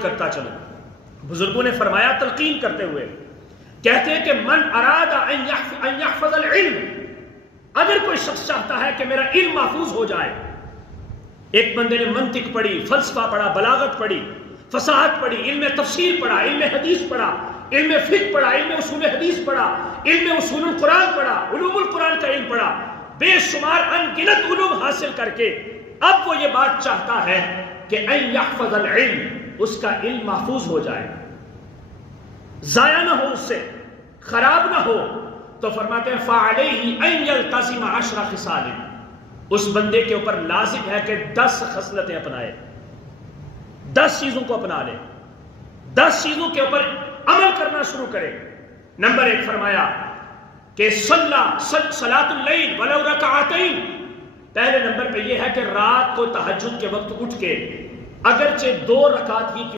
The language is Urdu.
نوٹ کرتا چلوں. بزرگوں نے فرمایا تلقین کرتے ہوئے، کہتے ہیں کہ من اراد ان یحفظ العلم، اگر کوئی شخص چاہتا ہے کہ میرا علم محفوظ ہو جائے. ایک بندے نے منطق پڑھی، فلسفہ پڑھا، بلاغت پڑھی، فصاحت پڑھی، علم تفسیر پڑھا، علم حدیث پڑھا، علم فقہ پڑھا، علم اصول حدیث پڑھا، علم اصول القرآن پڑھا، علوم القرآن کا علم پڑھا، بے شمار ان گنت علوم حاصل کر کے اب وہ یہ بات چاہتا ہے کہ ان یحفظ العلم، اس کا علم محفوظ ہو جائے، ضائع نہ ہو، اس سے خراب نہ ہو، تو فرماتے ہیں فَعَلَيْهِ أَن يَلْتَزِمَ 10 خِصَالٍ، اس بندے کے اوپر لازم ہے کہ 10 خصلتیں اپنائے، 10 چیزوں کو اپنا لے، 10 چیزوں کے اوپر عمل کرنا شروع کرے. نمبر 1 فرمایا کہ صلاۃ اللیل ولو رکعتین، پہلے نمبر پہ یہ ہے کہ رات کو تہجد کے وقت اٹھ کے اگرچہ 2 رکعت ہی